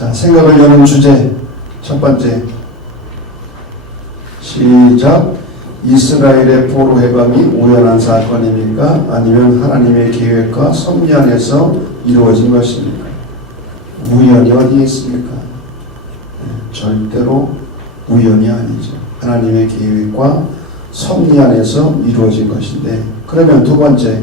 자, 생각을 여는 주제 첫 번째. 시작. 이스라엘의 포로 해방이 우연한 사건입니까? 아니면 하나님의 계획과 섭리 안에서 이루어진 것입니까? 우연이 어디에 있습니까? 절대로 우연이 아니죠. 하나님의 계획과 섭리 안에서 이루어진 것인데, 그러면 두 번째.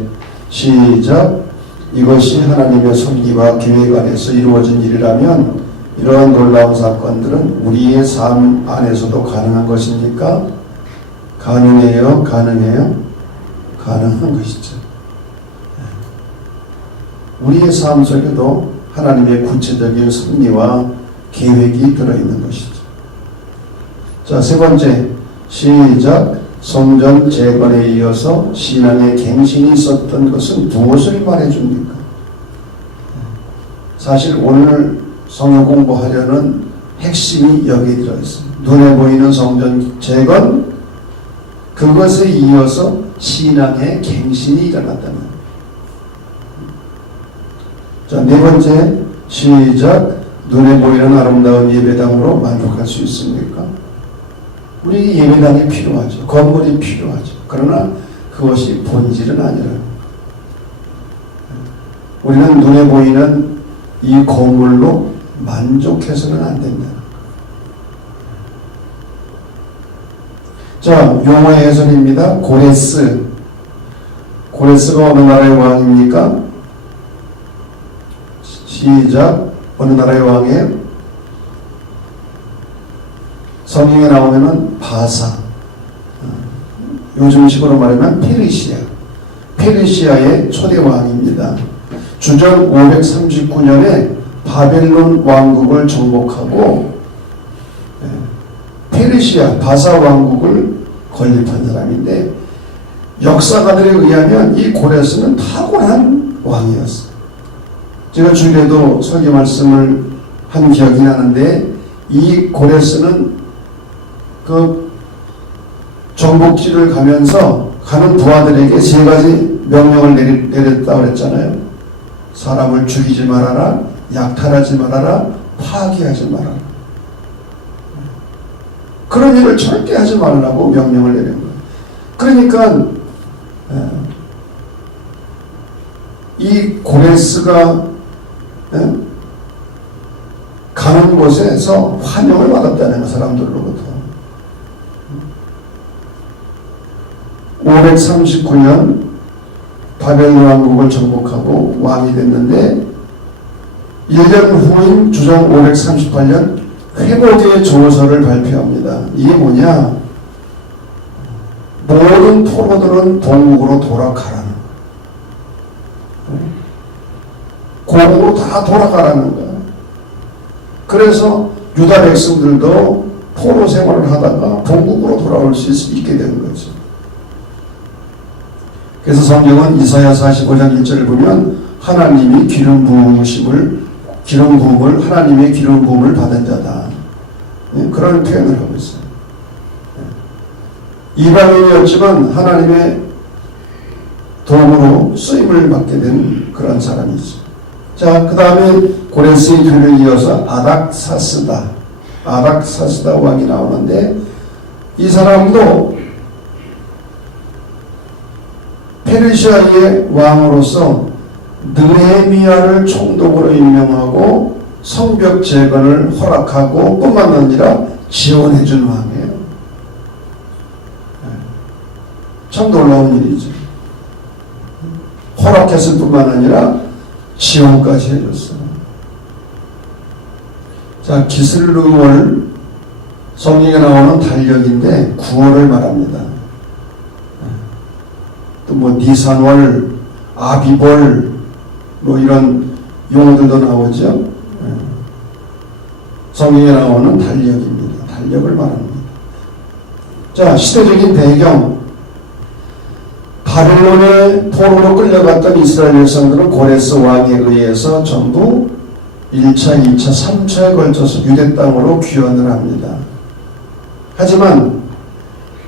시작. 이것이 하나님의 섭리와 계획 안에서 이루어진 일이라면 이러한 놀라운 사건들은 우리의 삶 안에서도 가능한 것입니까? 가능해요? 가능해요? 가능한 것이죠. 우리의 삶 속에도 하나님의 구체적인 섭리와 계획이 들어있는 것이죠. 자, 세 번째. 시작. 성전 재건에 이어서 신앙의 갱신이 있었던 것은 무엇을 말해줍니까? 사실 오늘 성경 공부하려는 핵심이 여기에 들어있습니다. 눈에 보이는 성전 재건, 그것에 이어서 신앙의 갱신이 일어났다는. 자, 네 번째. 시작. 눈에 보이는 아름다운 예배당으로 만족할 수 있습니까? 우리 예배당이 필요하죠. 건물이 필요하죠. 그러나 그것이 본질은 아니라 우리는 눈에 보이는 이 건물로 만족해서는 안 된다. 자, 용어 해설입니다. 고레스. 고레스가 어느 나라의 왕입니까? 시작. 어느 나라의 왕이에요? 성경에 나오면은 바사, 요즘식으로 말하면 페르시아, 페르시아의 초대 왕입니다. 주전 539년에 바벨론 왕국을 정복하고 페르시아 바사 왕국을 건립한 사람인데, 역사가들에 의하면 이 고레스는 탁월한 왕이었어요. 제가 주일에도 설교 말씀을 한 기억이 나는데, 이 고레스는 그 정복지를 가면서 가는 부하들에게 세 가지 명령을 내렸다고 그랬잖아요. 사람을 죽이지 말아라, 약탈하지 말아라, 파괴하지 말아라. 그런 일을 절대 하지 말라고 명령을 내린 거예요. 그러니까 이 고레스가 가는 곳에서 환영을 받았다는 거, 사람들로부터. 539년 바벨론 왕국을 정복하고 왕이 됐는데, 1년 후인 주전 538년 회복의 조서를 발표합니다. 이게 뭐냐? 모든 포로들은 동국으로 돌아가라는 거예요. 고국으로 다 돌아가라는 거예요. 그래서 유다 백성들도 포로 생활을 하다가 본국으로 돌아올 수 있게 되는 거죠. 그래서 성경은 이사야 45장 1절을 보면 하나님이 기름 부음을 하나님의 기름 부음을 받은 자다, 그런 표현을 하고 있어요. 이방인이었지만 하나님의 도움으로 쓰임을 받게 된 그런 사람이죠. 자, 그 다음에 고레스의 뒤를 이어서 아닥사스다 왕이 나오는데, 이 사람도 페르시아의 왕으로서 느헤미야를 총독으로 임명하고 성벽 재건을 허락하고 뿐만 아니라 지원해 준 왕이에요. 참 놀라운 일이죠. 허락했을 뿐만 아니라 지원까지 해줬어요. 자, 기슬루월, 성경에 나오는 달력인데 9월을 말합니다. 또 뭐 니산월, 아비벌, 뭐 이런 용어들도 나오죠. 성경에 나오는 달력입니다. 달력을 말합니다. 자, 시대적인 배경. 바벨론의 포로로 끌려갔던 이스라엘 백성들은 고레스 왕에 의해서 전부 1차, 2차, 3차에 걸쳐서 유대 땅으로 귀환을 합니다. 하지만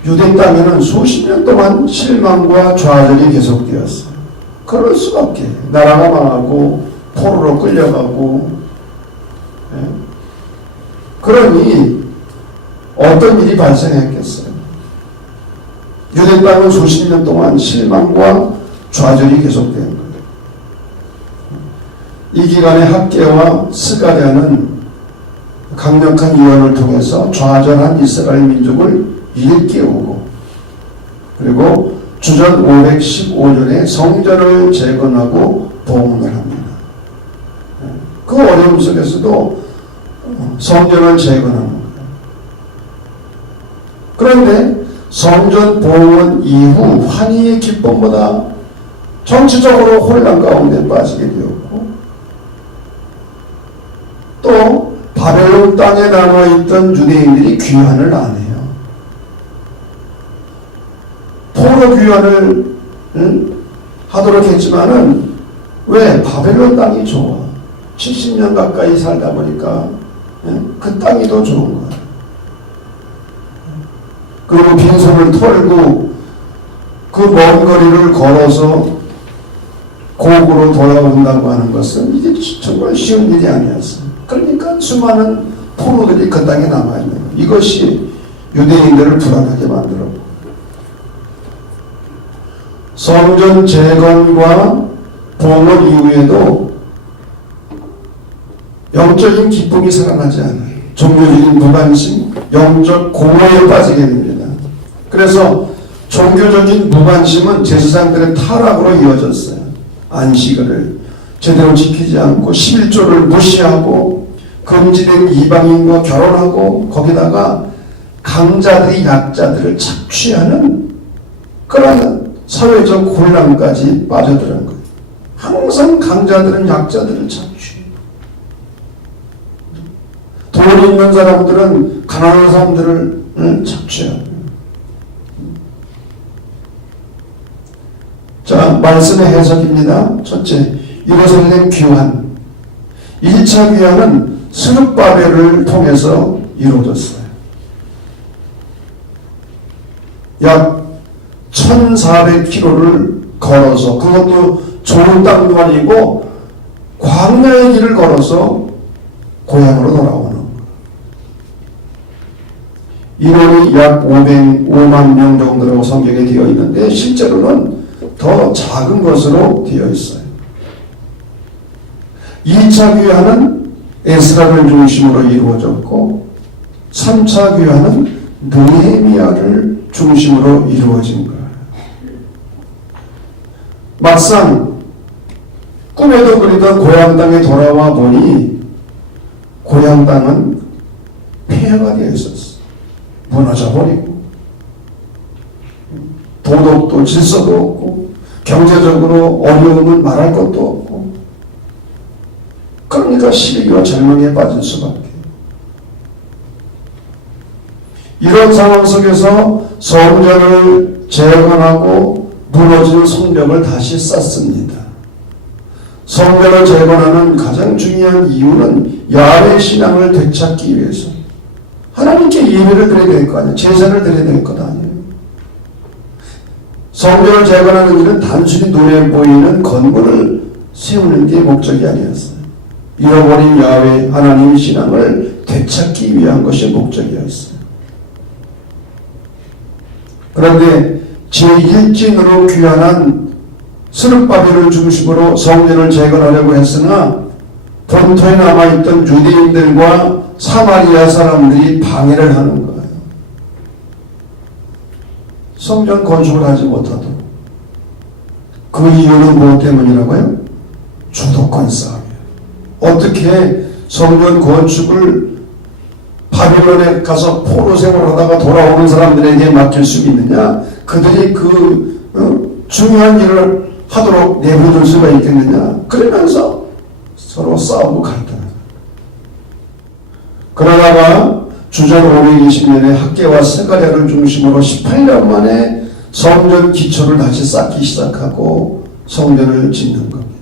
유대 땅에는 수십 년 동안 실망과 좌절이 계속되었어요. 그럴 수밖에. 나라가 망하고 포로로 끌려가고 그러니 어떤 일이 발생했겠어요? 유대 땅은 수십 년 동안 실망과 좌절이 계속된 거예요. 이 기간에 학개와 스가랴는 강력한 유언을 통해서 좌절한 이스라엘 민족을 일깨우고, 그리고 주전 515년에 성전을 재건하고 봉헌을 합니다. 그 어려움 속에서도 성전을 재건하는 거예요. 그런데 성전 봉헌 이후 환희의 기쁨보다 정치적으로 혼란 가운데 빠지게 되었고, 또 바벨론 땅에 남아있던 유대인들이 귀환을 안 해요. 포로 귀환을 하도록 했지만은 왜? 바벨론 땅이 좋아. 70년 가까이 살다 보니까 그 땅이 더 좋은 거야. 그리고 빈손을 털고 그 먼 거리를 걸어서 고국으로 돌아온다고 하는 것은 이게 정말 쉬운 일이 아니었어요. 그러니까 수많은 포로들이 그 땅에 남아있는 거예요. 이것이 유대인들을 불안하게 만들었고, 성전 재건과 봉헌 이후에도 영적인 기쁨이 살아나지 않아요. 종교적인 무관심, 영적 공허에 빠지게 됩니다. 그래서 종교적인 무관심은 제사장들의 타락으로 이어졌어요. 안식일을 제대로 지키지 않고 11조를 무시하고 금지된 이방인과 결혼하고, 거기다가 강자들이 약자들을 착취하는 그런 사회적 혼란까지 빠져들은 거예요. 항상 강자들은 약자들을 착취해요. 돈 있는 사람들은 가난한 사람들을 착취하고. 자, 말씀의 해석입니다. 첫째, 예루살렘 귀환. 1차 귀환은 스룹바벨을 통해서 이루어졌어요. 약 1400km를 걸어서, 그것도 좋은 땅도 아니고 광야의 길을 걸어서 고향으로 돌아오는 거예요. 인원이 약 500만 명 정도라고 성경에 되어 있는데 실제로는 더 작은 것으로 되어 있어요. 2차 귀환은 에스라를 중심으로 이루어졌고, 3차 귀환은 느헤미야를 중심으로 이루어진 거예요. 막상 꿈에도 그리던 고향 땅에 돌아와 보니 고향 땅은 폐허가 되어 있었어. 무너져 버리고, 도덕도 질서도 없고, 경제적으로 어려움은 말할 것도 없고, 그러니까 시기와 절망에 빠질 수밖에. 이런 상황 속에서 성전을 재건하고 무너진 성벽을 다시 쌓습니다. 성전을 재건하는 가장 중요한 이유는 야훼 신앙을 되찾기 위해서. 하나님께 예배를 드려야 될 거 아니에요. 제사를 드려야 될 것 아니에요. 성전을 재건하는 일은 단순히 눈에 보이는 건물을 세우는 게 목적이 아니었어요. 잃어버린 야훼 하나님 신앙을 되찾기 위한 것이 목적이었어요. 그런데 제1진으로 귀환한 스룹바벨을 중심으로 성전을 재건하려고 했으나 본토에 남아있던 유대인들과 사마리아 사람들이 방해를 하는 거예요. 성전 건축을 하지 못하도록. 그 이유는 무엇 때문이라고요? 주도권 싸움이에요. 어떻게 성전 건축을 바빌론에 가서 포로 생활하다가 돌아오는 사람들에게 맡길 수 있느냐? 그들이 중요한 일을 하도록 내버려둘 수가 있겠느냐? 그러면서 서로 싸우고 갈등하는. 그러다가 주전 520년에 학개와 스가랴를 중심으로 18년 만에 성전 기초를 다시 쌓기 시작하고 성전을 짓는 겁니다.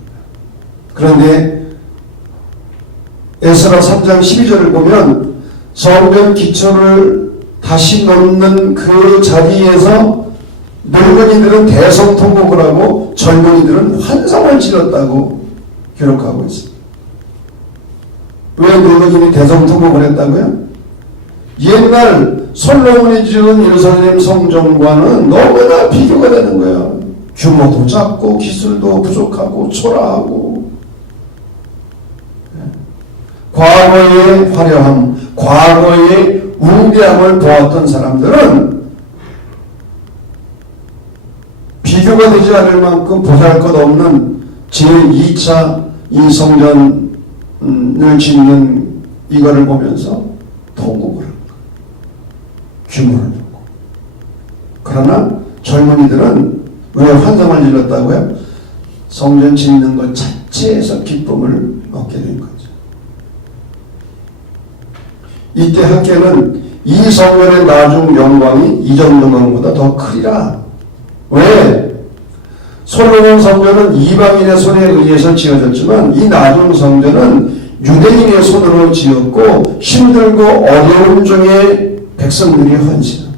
그런데 에스라 3장 12절을 보면 성전 기초를 다시 놓는 그 자리에서 늙은이들은 대성통곡을 하고 젊은이들은 환상을 지렸다고 기록하고 있습니다. 왜 느헤미야이 대성통곡을 했다고요? 옛날 솔로몬이 지은 예루살렘 성전과는 너무나 비교가 되는 거예요. 규모도 작고 기술도 부족하고 초라하고, 과거의 화려함, 과거의 웅대함을 보았던 사람들은 비교가 되지 않을 만큼 보잘것없는 제2차 이 성전을 짓는 이거를 보면서 통곡을 한 거예요. 규모를 보고. 그러나 젊은이들은 왜 환성을 질렀다고요? 성전 짓는 것 자체에서 기쁨을 얻게 된 거죠. 이때 학계는 이 성전의 나중 영광이 이전 영광보다 더 크리라. 왜? 솔로몬 성전은 이방인의 손에 의해서 지어졌지만 이 나중 성전은 유대인의 손으로 지었고 힘들고 어려운 중에 백성들이 헌신한.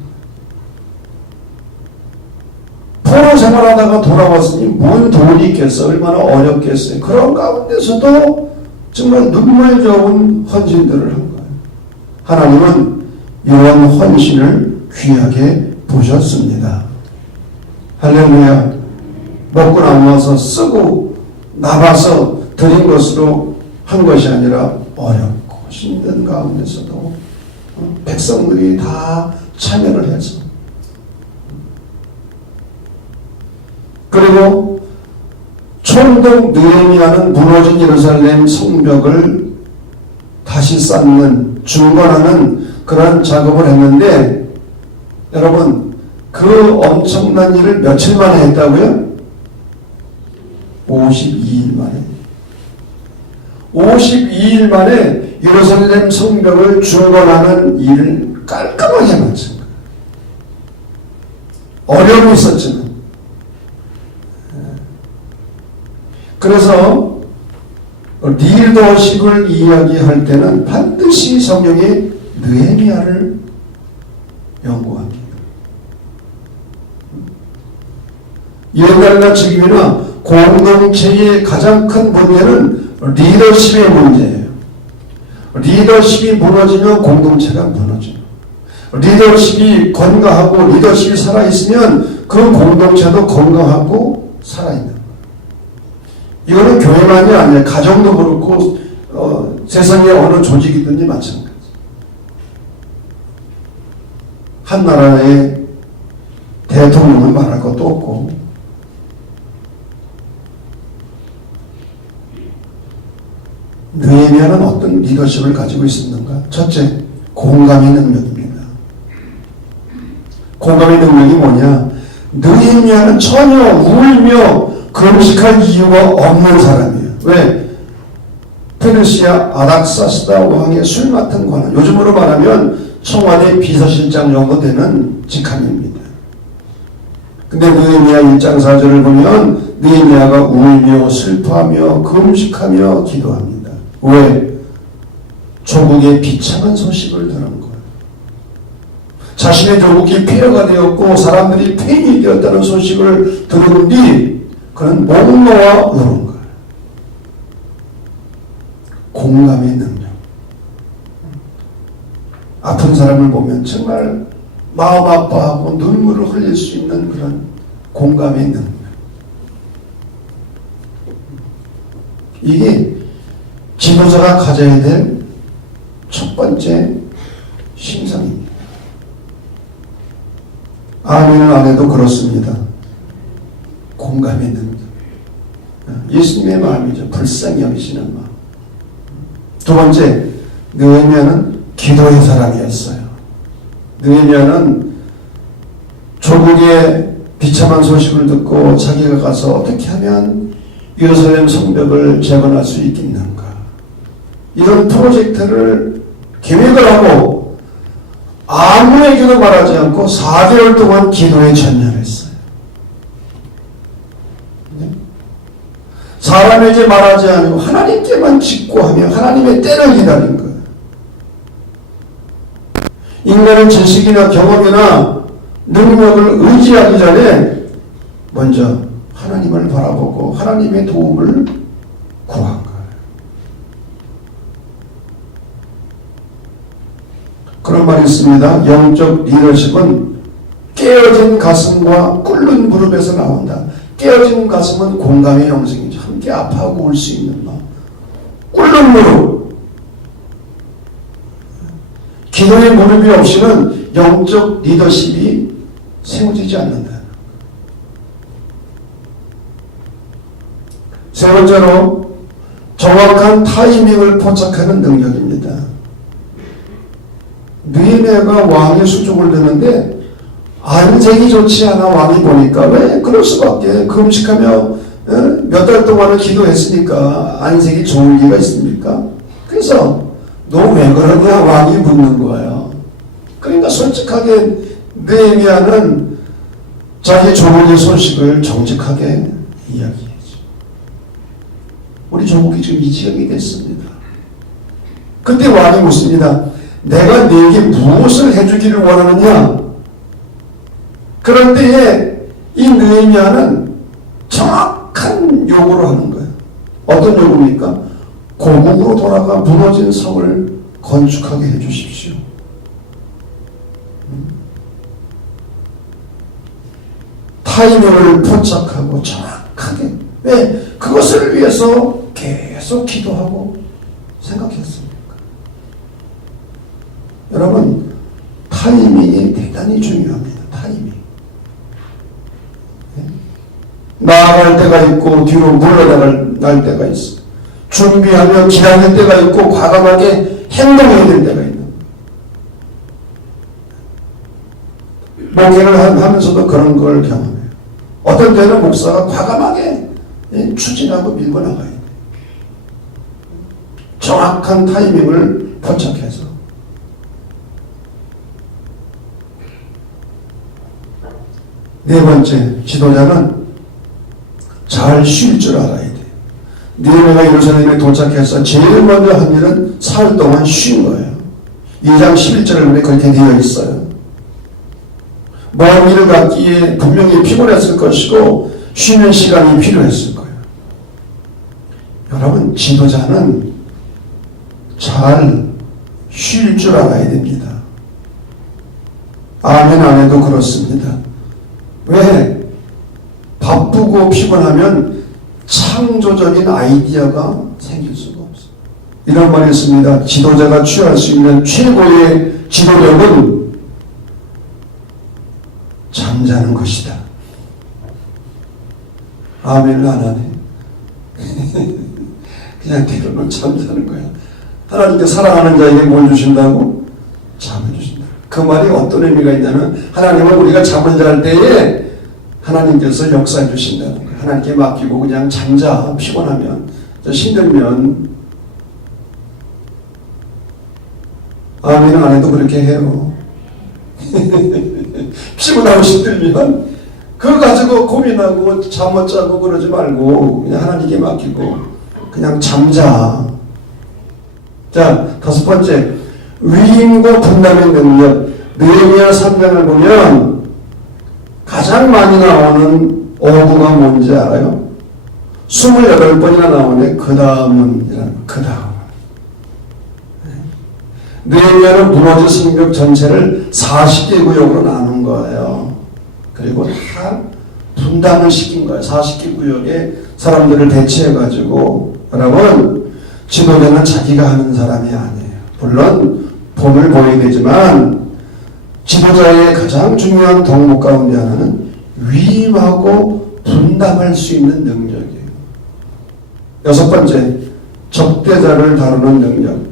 포로 생활하다가 돌아왔으니 뭔 돈이 있겠어, 얼마나 어렵겠어요. 그런 가운데서도 정말 눈물겨운 헌신들을 한 거예요. 하나님은 이런 헌신을 귀하게 보셨습니다. 할렐루야. 먹고 남아서 쓰고 나가서 드린 것으로 한 것이 아니라 어렵고 힘든 가운데서도 백성들이 다 참여를 해서, 그리고 총독 느헤미야는 무너진 예루살렘 성벽을 다시 쌓는, 중건하는 그런 작업을 했는데, 여러분 그 엄청난 일을 며칠 만에 했다고요? 52일 만에. 52일 만에 예루살렘 성벽을 중건하는 일을 깔끔하게 마친 거예요. 어려움이 있었지만. 그래서 리더십을 이야기할 때는 반드시 성경의 느헤미야를 연구합니다. 옛날이나 지금이나 공동체의 가장 큰 문제는 리더십의 문제예요. 리더십이 무너지면 공동체가 무너져요. 리더십이 건강하고 리더십이 살아있으면 그 공동체도 건강하고 살아있는 거예요. 이거는 교회만이 아니에요. 가정도 그렇고 세상의 어느 조직이든지 마찬가지. 한 나라의 대통령을 말할 것도 없고, 느헤미야는 어떤 리더십을 가지고 있었는가? 첫째, 공감의 능력입니다. 공감의 능력이 뭐냐? 느헤미야는 전혀 울며 금식할 이유가 없는 사람이에요. 왜? 페르시아 아닥사스다 왕의 술 맡은 관원, 요즘으로 말하면 청와대 비서실장 정도 되는 직함입니다. 근데 느헤미야 1장 4절을 보면 느헤미야가 울며 슬퍼하며 금식하며 기도합니다. 왜? 조국의 비참한 소식을 들은 거예요. 자신의 조국이 폐허가 되었고 사람들이 폐인이 되었다는 소식을 들은 뒤 그는 목 놓아 우는 거예요. 공감의 능력. 아픈 사람을 보면 정말 마음 아파하고 눈물을 흘릴 수 있는 그런 공감의 능력. 이게 지도자가 가져야 될 첫 번째 심상입니다. 아멘을 안 해도 그렇습니다. 공감의 능력. 예수님의 마음이죠. 불쌍히 여기시는 마음. 두 번째, 느헤미야는 기도의 사람이었어요. 느헤미야는 조국의 비참한 소식을 듣고 자기가 가서 어떻게 하면 예루살렘 성벽을 재건할 수 있겠는가, 이런 프로젝트를 계획을 하고 아무에게도 말하지 않고 4개월 동안 기도에 전념했어요. 사람에게 말하지 않고 하나님께만 직고하며 하나님의 때를 기다린 거예요. 인간은 지식이나 경험이나 능력을 의지하기 전에 먼저 하나님을 바라보고 하나님의 도움을 구한 거예요. 있습니다. 영적 리더십은 깨어진 가슴과 꿇는 무릎에서 나온다. 깨어진 가슴은 공감의 영성이죠. 함께 아파하고 울 수 있는 마음. 꿇는 무릎. 기도의 무릎이 없이는 영적 리더십이 세워지지 않는다. 세 번째로 정확한 타이밍을 포착하는 능력입니다. 느헤미야가 왕의 수종을 드는데 안색이 좋지 않아 왕이 보니까 왜 그럴 수밖에 금식하며 몇 달 동안은 기도했으니까 안색이 좋을 리가 있습니까? 그래서 너 왜 그러냐 왕이 묻는 거예요. 그러니까 솔직하게 느헤미야는 자기 조국의 소식을 정직하게 이야기했죠. 우리 조국이 지금 이 지경이 됐습니다. 근데 왕이 묻습니다. 내가 네게 무엇을 해주기를 원하느냐? 그럴 때에 이 느헤미야는 정확한 요구를 하는 거예요. 어떤 요구입니까? 고국으로 돌아가 무너진 성을 건축하게 해주십시오. 타이밍을 포착하고 정확하게. 왜? 그것을 위해서 계속 기도하고 생각했습니까? 여러분, 타이밍이 대단히 중요합니다. 타이밍. 나아갈 때가 있고 뒤로 물러날 때가 있어. 준비하며 기다릴 때가 있고 과감하게 행동해야 될 때가 있는. 목회를 하면서도 그런 걸 경험해요. 어떤 때는 목사가 과감하게 추진하고 밀고 나가야 돼. 정확한 타이밍을 포착해서. 네 번째, 지도자는 잘 쉴 줄 알아야 돼. 느헤미야가 예루살렘에 도착해서 제일 먼저 한 일은 사흘 동안 쉰 거예요. 2장 11절에 보면 그렇게 되어 있어요. 먼 일을 갖기에 분명히 피곤했을 것이고 쉬는 시간이 필요했을 거예요. 여러분, 지도자는 잘 쉴 줄 알아야 됩니다. 아멘 안 해도 그렇습니다. 왜? 바쁘고 피곤하면 창조적인 아이디어가 생길 수가 없어요. 이런 말이 있습니다. 지도자가 취할 수 있는 최고의 지도력은 잠자는 것이다. 아멘을 안 하네. 그냥 때로는 잠자는 거야. 하나님께 사랑하는 자에게 뭘 주신다고? 잠을 주신다. 그 말이 어떤 의미가 있냐면 하나님은 우리가 잠을 잘 때에 하나님께서 역사해 주신다는 거예요. 하나님께 맡기고 그냥 잠자. 피곤하면 힘들면 아멘을 안 해도 그렇게 해요. 피곤하고 힘들면 그거 가지고 고민하고 잠 못 자고 그러지 말고 그냥 하나님께 맡기고 그냥 잠자. 자, 다섯 번째, 위임과 분담의 능력. 느헤미야 3장을 보면 가장 많이 나오는 어구가 뭔지 알아요? 28번이나 나오네. 그 다음은 그 다음. 느헤미야는 무너진 성벽 전체를 40개 구역으로 나눈 거예요. 그리고 다 분담을 시킨 거예요. 40개 구역에 사람들을 배치해가지고. 여러분, 지도자는 자기가 하는 사람이 아니에요. 물론 본을 보여야 되지만 지도자의 가장 중요한 덕목 가운데 하나는 위임하고 분담할 수 있는 능력이에요. 여섯 번째, 적대자를 다루는 능력.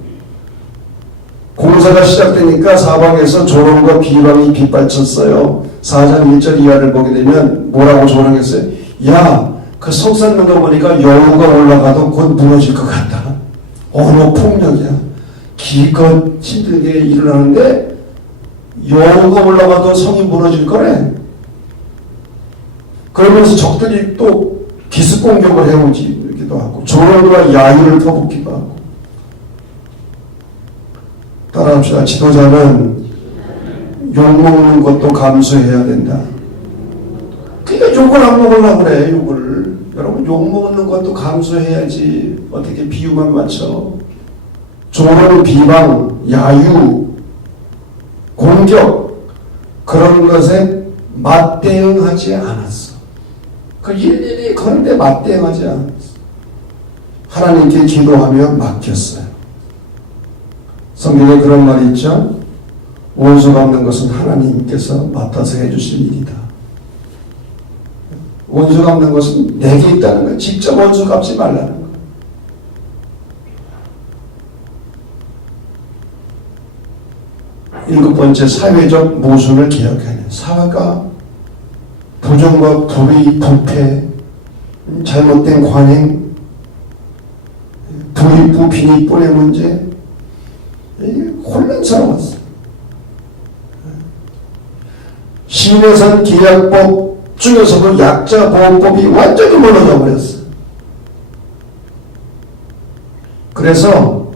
공사가 시작되니까 사방에서 조롱과 비방이 빗발쳤어요. 4장 1절 이하를 보게 되면 뭐라고 조롱했어요? 야, 그 성 쌓는 거 보니까 여우가 올라가도 곧 무너질 것 같다. 언어 폭력이야. 기껏 힘들게 일어나는데 여우가 올라가도 성이 무너질 거래. 그러면서 적들이 또 기습 공격을 해오기도 하고 조롱과 야유를 퍼붓기도 하고. 따라합시다. 지도자는 욕먹는 것도 감수해야 된다. 그러니까 욕을 안 먹으려고 그래. 욕을. 여러분, 욕먹는 것도 감수해야지. 어떻게 비유만 맞춰. 조롱, 비방, 야유. 공격, 그런 것에 맞대응하지 않았어. 그 일일이 그런데 맞대응하지 않았어. 하나님께 기도하며 맡겼어요. 성경에 그런 말이 있죠. 원수 갚는 것은 하나님께서 맡아서 해주실 일이다. 원수 갚는 것은 내게 있다는 거예요. 직접 원수 갚지 말라는 거예요. 일곱 번째, 사회적 모순을 개혁하는. 사회가 부정과 불의, 부패, 잘못된 관행, 부익부, 빈익분의 문제, 혼란스러웠어요. 신해선 계약법 중에서도 약자 보호법이 완전히 무너져 버렸어요. 그래서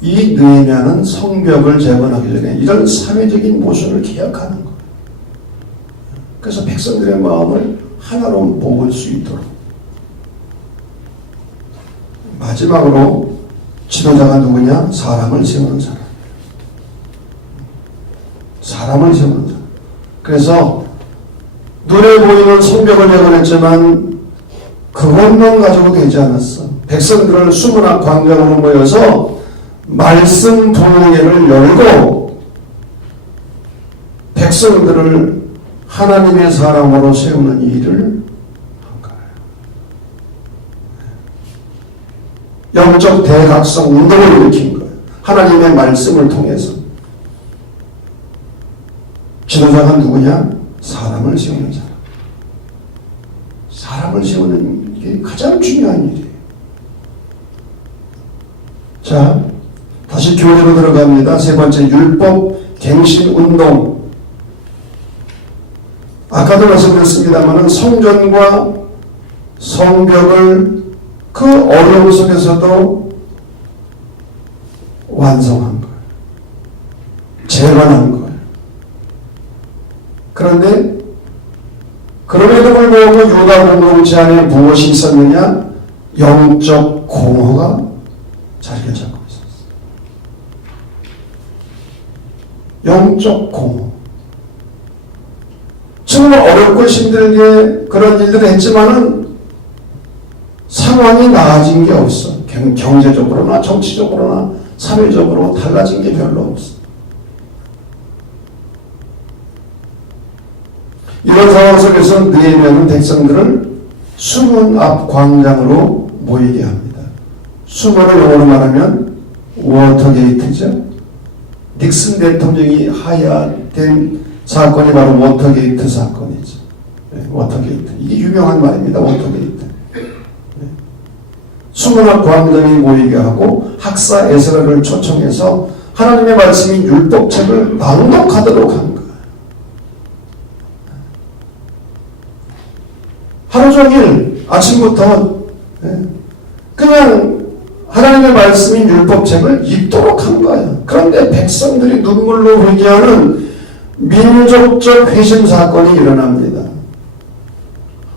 이 느헤미야는 성벽을 재건하기 전에 이런 사회적인 모순을 개혁하는 거예요. 그래서 백성들의 마음을 하나로 모을 수 있도록. 마지막으로 지도자가 누구냐? 사람을 세우는 사람. 사람을 세우는 사람. 그래서 눈에 보이는 성벽을 재건했지만 그것만 가지고 되지 않았어. 백성들을 수문 앞 광장으로 모여서 말씀 부흥회를 열고 백성들을 하나님의 사람으로 세우는 일을 한 거예요. 영적 대각성 운동을 일으킨 거예요. 하나님의 말씀을 통해서. 지도자가 누구냐? 사람을 세우는 사람. 사람을 세우는 게 가장 중요한 일이에요. 자, 다시 교리로 들어갑니다. 세 번째, 율법 갱신 운동. 아까도 말씀드렸습니다만 성전과 성벽을 그 어려움 속에서도 완성한 거예요. 재건한 거예요. 그런데 그럼에도 불구하고 유다 공동체 안에 무엇이 있었느냐? 영적 공허가 자리를 잡고 있었어요. 영적 공허. 정말 어렵고 힘들게 그런 일들을 했지만은 상황이 나아진 게 없어. 경제적으로나 정치적으로나 사회적으로 달라진 게 별로 없어. 이런 상황 속에서 느헤미야는 백성들을 수문 앞 광장으로 모이게 합니다. 수문을 영어로 말하면 워터게이트죠. 닉슨 대통령이 하야된 사건이 바로 워터게이트 사건이죠. 네, 워터게이트. 이게 유명한 말입니다. 워터게이트. 네. 수문 앞 광장에 모이게 하고 학사 에스라를 초청해서 하나님의 말씀인 율법책을 낭독하도록 한 거예요. 하루 종일 아침부터 그냥 하나님의 말씀인 율법책을 읽도록 한 거예요. 그런데 백성들이 눈물로 회개하는 민족적 회심 사건이 일어납니다.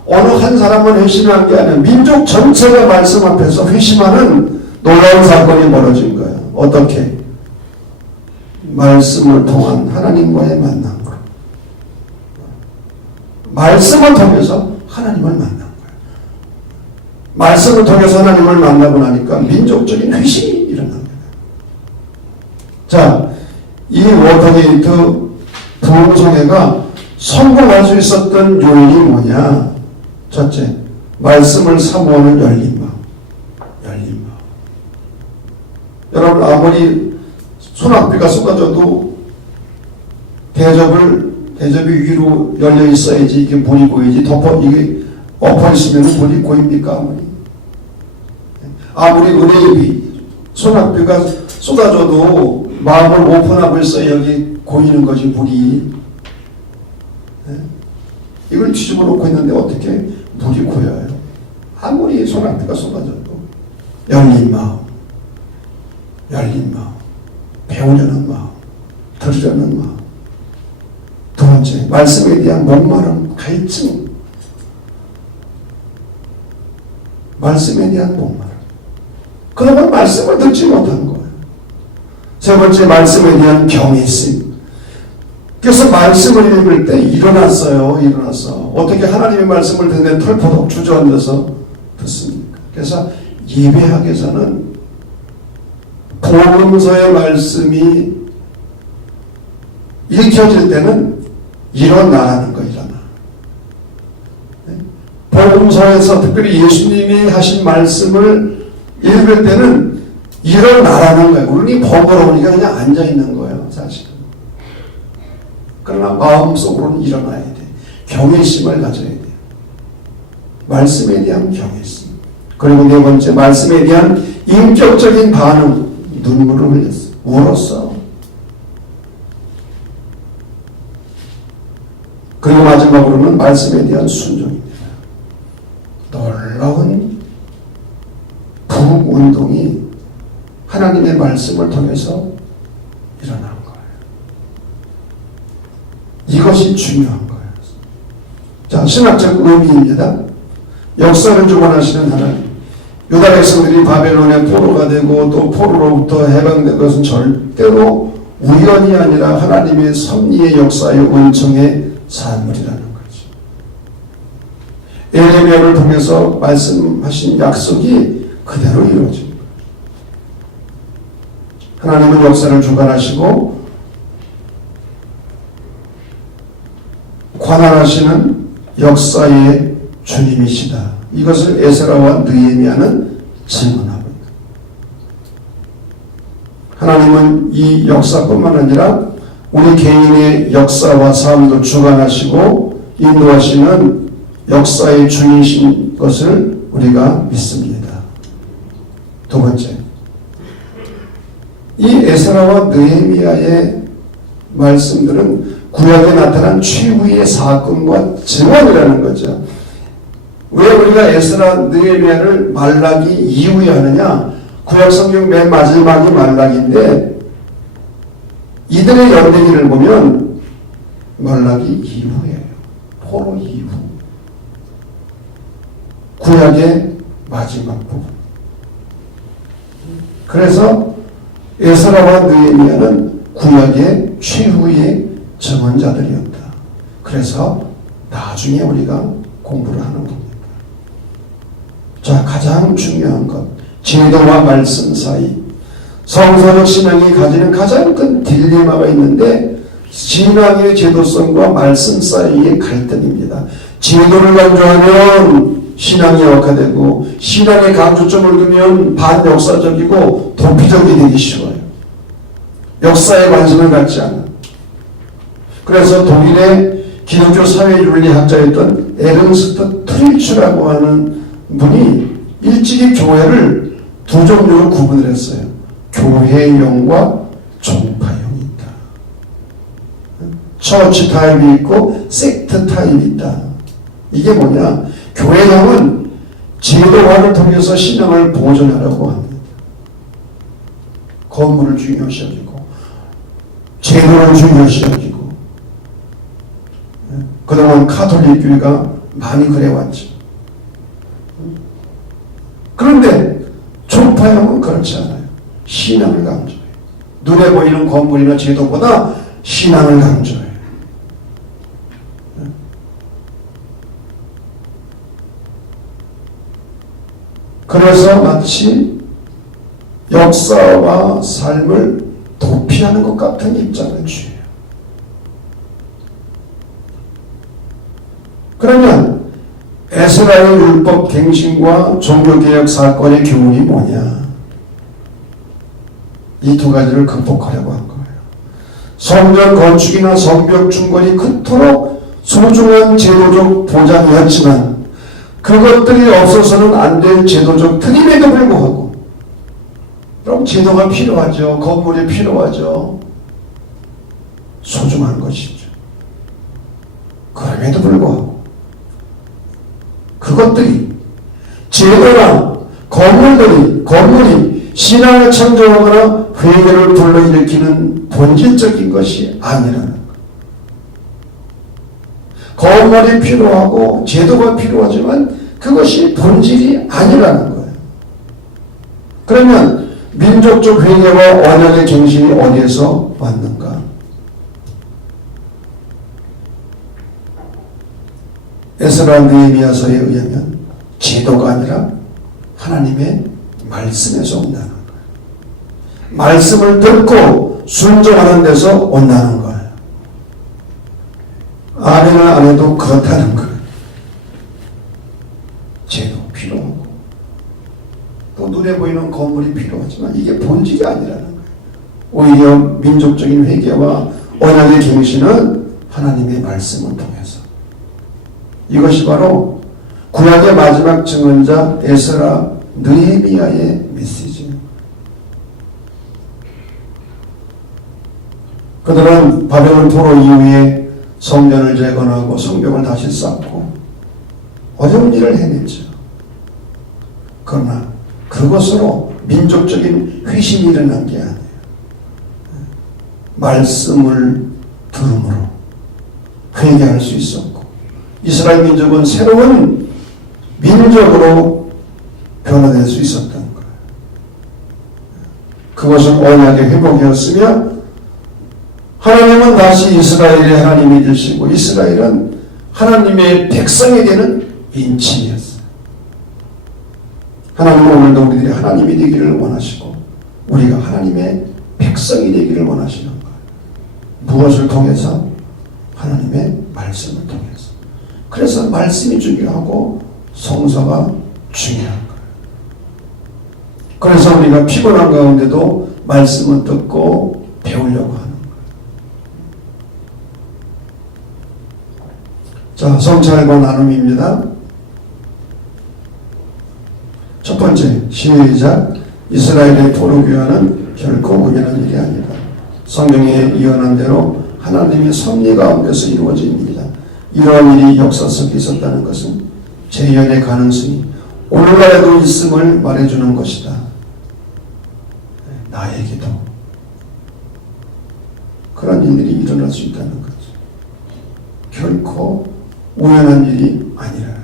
어느 한 사람은 회심한 게 아니라 민족 전체가 말씀 앞에서 회심하는 놀라운 사건이 벌어진 거예요. 어떻게? 말씀을 통한 하나님과의 만남으로. 말씀을 통해서 하나님을 만난 거예요. 말씀을 통해서 하나님을 만나고 나니까 민족적인 회심이 일어납니다. 자, 이 워터게이트 부흥성회가 성공할 수 있었던 요인이 뭐냐? 첫째, 말씀을 사모하는 열린 마음. 열린 마음. 여러분, 아무리 소낙비가 쏟아져도 대접이 위로 열려 있어야지 이게 물이 고이지 이게 엎어 있으면 물이 고입니까? 아무리 은혜의 비, 소낙비가 쏟아져도 마음을 오픈하고 있어야 여기 고이는 거지 물이. 이걸 뒤집어 놓고 있는데 어떻게 물이 고여요? 아무리 소낙비가 쏟아져도 열린 마음, 배우려는 마음, 들으려는 마음. 두 번째, 말씀에 대한 목마름, 갈증. 말씀에 대한 목마름. 그러면 말씀을 듣지 못한 거예요. 세 번째, 말씀에 대한 경외심. 그래서 말씀을 읽을 때 일어났어요. 일어났어. 어떻게 하나님의 말씀을 듣는데 털퍼덕 주저앉아서 듣습니까? 그래서 예배하기 위해서는 복음서의 말씀이 읽혀질 때는 일어나라는 거, 일어나. 복음서에서 특별히 예수님이 하신 말씀을 읽을 때는 일어나라는 거예요. 우리 버거로우니까 그냥 앉아있는 거예요, 사실은. 그러나 마음속으로는 일어나야 돼. 경외심을 가져야 돼. 말씀에 대한 경외심. 그리고 네 번째, 말씀에 대한 인격적인 반응. 눈물을 흘렸어. 울었어. 그리고 마지막으로는 말씀에 대한 순종입니다. 놀라운 부흥운동이 하나님의 말씀을 통해서 일어난 거예요. 이것이 중요한 거예요. 자, 신학적 의미입니다. 역사를 주관하시는 하나님. 유다 백성들이 바벨론의 포로가 되고 또 포로로부터 해방된 것은 절대로 우연이 아니라 하나님의 섭리의 역사의 은총의 산물이라는 거죠. 에레미야를 통해서 말씀하신 약속이 그대로 이루어진 거예요. 하나님은 역사를 주관하시고 관할하시는 역사의 주님이시다. 이것을 에스라와 느헤미야는 증언하고 있다. 하나님은 이 역사뿐만 아니라 우리 개인의 역사와 삶도 주관하시고 인도하시는 역사의 주이신 것을 우리가 믿습니다. 두 번째, 이 에스라와 느헤미야의 말씀들은 구약에 나타난 최후의 사건과 증언이라는 거죠. 왜 우리가 에스라, 느헤미야를 말라기 이후에 하느냐? 구약 성경 맨 마지막이 말라기인데 이들의 연대기를 보면 말라기 이후예요. 포로 이후. 구약의 마지막 부분. 그래서 에스라와 느헤미야는 구약의 최후의 증언자들이었다. 그래서 나중에 우리가 공부를 하는 겁니다. 자, 가장 중요한 것, 제도와 말씀 사이. 성서적 신앙이 가지는 가장 큰 딜레마가 있는데 신앙의 제도성과 말씀 사이의 갈등입니다. 제도를 강조하면 신앙이 약화되고 신앙의 강조점을 두면 반역사적이고 도피적이 되기 쉬워요. 역사에 관심을 갖지 않아. 그래서 독일의 기독교 사회윤리학자였던 에른스트 트릴츠라고 하는 분이 일찍이 교회를 두 종류로 구분을 했어요. 교회형과 종파형이 있다. 처치 타입이 있고 섹트 타입이 있다. 이게 뭐냐? 교회형은 제도화를 통해서 신앙을 보존하려고 합니다. 건물을 중요시 여기고 제도를 중요시 여기고 그동안 카톨릭 교회가 많이 그래왔죠. 그런데 종파형은 그렇지 않아요. 신앙을 강조해요. 눈에 보이는 건물이나 제도보다 신앙을 강조해요. 그래서 마치 역사와 삶을 도피하는 것 같은 입장을 취해요. 그러면 에스라의 율법 갱신과 종교개혁 사건의 교훈이 뭐냐? 이 두 가지를 극복하려고 한 거예요. 성전 건축이나 성벽 중건이 그토록 소중한 제도적 보장이었지만 그것들이 없어서는 안 될 제도적 틀임에도 불구하고, 그럼 제도가 필요하죠. 건물이 필요하죠. 소중한 것이죠. 그럼에도 불구하고 그것들이 제도나 건물이 신앙을 창조하거나 회개를 불러일으키는 본질적인 것이 아니라는 것. 건물이 필요하고 제도가 필요하지만 그것이 본질이 아니라는 거예요. 그러면 민족적 회개와 언약의 정신이 어디에서 왔는가? 에스라 느헤미야서에 의하면 제도가 아니라 하나님의 말씀에서 온다는 거예요. 말씀을 듣고 순종하는 데서 온다는 거예요. 아멘을 안 해도 그렇다는 거예요. 제도 필요하고 또 눈에 보이는 건물이 필요하지만 이게 본질이 아니라는 거예요. 오히려 민족적인 회개와 언약의 갱신은 하나님의 말씀을 통해서. 이것이 바로 구약의 마지막 증언자 에스라 느헤미야의 메시지입니다. 그들은 바벨론 포로 이후에 성전을 재건하고 성벽을 다시 쌓고 어려운 일을 해냈죠. 그러나 그것으로 민족적인 회심이 일어난 게 아니에요. 말씀을 들음으로 회개할 수 있었고 이스라엘 민족은 새로운 민족으로 변화될 수 있었던 거예요. 그것은 언약의 회복이었으며 하나님은 다시 이스라엘의 하나님이 되시고 이스라엘은 하나님의 백성이 되는 인침이었어요. 하나님은 오늘도 우리들이 하나님이 되기를 원하시고 우리가 하나님의 백성이 되기를 원하시는 거예요. 무엇을 통해서? 하나님의 말씀을 통해서. 그래서 말씀이 중요하고 성서가 중요한 거예요. 그래서 우리가 피곤한 가운데도 말씀을 듣고 배우려고 하는 거예요. 자, 성찰과 나눔입니다. 첫 번째, 시작. 이스라엘의 포로 귀환은 결코 우연한 일이 아니다. 성경에 예언한 대로 하나님의 섭리 가운데서 이루어진 일이다. 이러한 일이 역사 속에 있었다는 것은 재현의 가능성이 오늘날에도 있음을 말해주는 것이다. 나에게도 그런 일들이 일어날 수 있다는 거죠. 결코 우연한 일이 아니라.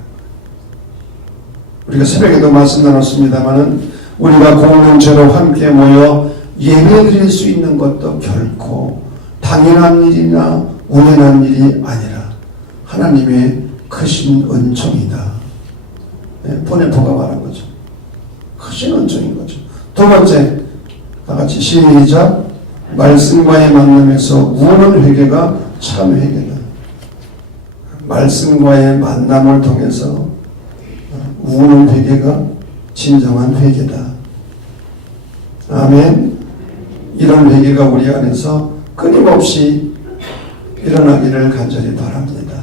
우리가 새벽에도 말씀 나눴습니다마는 우리가 공동체로 함께 모여 예배 드릴 수 있는 것도 결코 당연한 일이나 우연한 일이 아니라 하나님의 크신 은총이다. 보네포가 말한 거죠. 크신 은총인 거죠. 두 번째, 다 같이 시작. 말씀과의 만남에서 우는 회개가 참 회개다. 말씀과의 만남을 통해서 우는 회개가 진정한 회개다. 아멘. 이런 회개가 우리 안에서 끊임없이 일어나기를 간절히 바랍니다.